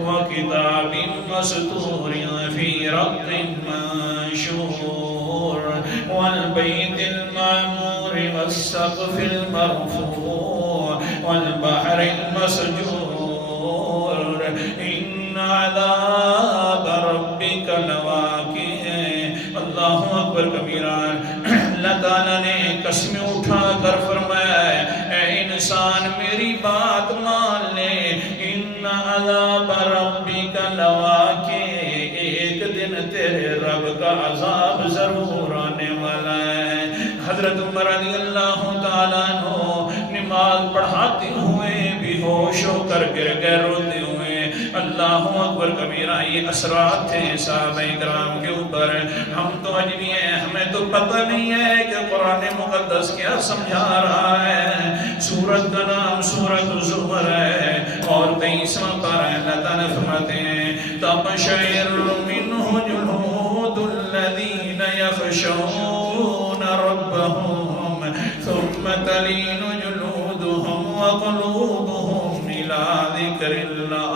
وكتاب مسطور في رق منشور والبيت المعمور والسقف المرفوع والبحر المسجور إن عذاب ربك لواقع اللہ اکبر کبیرہ اللہ تعالیٰ نے قسم اٹھا کر فرمایا اے انسان میری بات مان لے ان عذاب ربک لواقع ایک دن تیرے رب کا عذاب ضرور آنے والا ہے حضرت عمر رضی اللہ تعالیٰ عنہ نماز پڑھاتے ہوئے بے ہوش ہو کر گر گئے روتے ہوئے اللہ اکبر کبیرہ یہ اثرات تھے صحابہ اکرام کے اوپر ہم تو اجنبی ہیں ہمیں تو پتہ نہیں ہے کہ قرآن مقدس کیا سمجھا رہا ہے سورت کا نام سورت الزمر ہے اور 23واں پارہ اللہ تعالیٰ فرماتے ہیں تقشعر منہ جلود الذین یخشون ربهم ثم تلین جلودهم وقلوبهم الى ذکر اللہ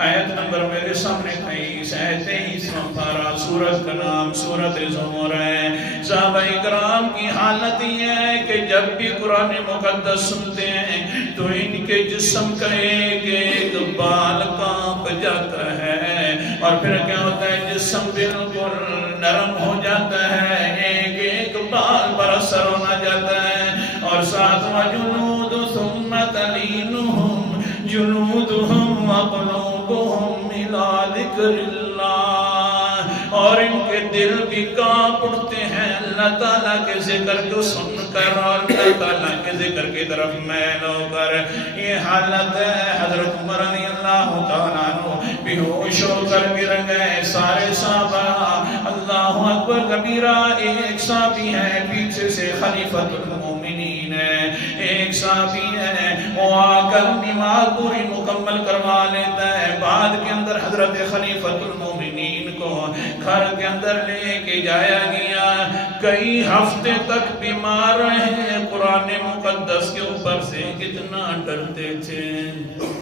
آیت نمبر میرے سامنے 23واں پارہ سورت کا نام سورت زمر ہے صحابہ اکرام کی حالت یہ ہے کہ جب بھی قرآن مقدس سنتے ہیں تو ان کے جسم کا ایک ایک بال کانپ جاتا ہے اور پھر کیا ہوتا ہے جسم بالکل نرم ہو جاتا ہے ایک ایک بال پر اثر ہونا جاتا ہے اور ساتواں جنود ثم تلینہم جنودہم وقلوبہم الى ذکر اللہ اور ان کے دل بھی کانپ اٹھتے ہیں اللہ تعالیٰ کے ذکر کو سن کر اور اللہ تعالیٰ کے ذکر کی طرف میل ہو کر یہ حالت ہے حضرت عمر رضی اللہ تعالیٰ عنہ بے ہوش ہو کر گر گئے سارے صحابہ اللہ اکبر کبیرہ ایک صحابی ہے پیچھے سے خلیفۃ المومنین ہے ایک صحابی ہے وہ آ کر نماز پوری مکمل کروا لیتا ہے بعد کے اندر حضرت خلیفۃ المومنین کو گھر کے اندر لے کے جایا گیا کئی ہفتے تک بیمار رہے قرآن مقدس کے اوپر سے کتنا ڈرتے تھے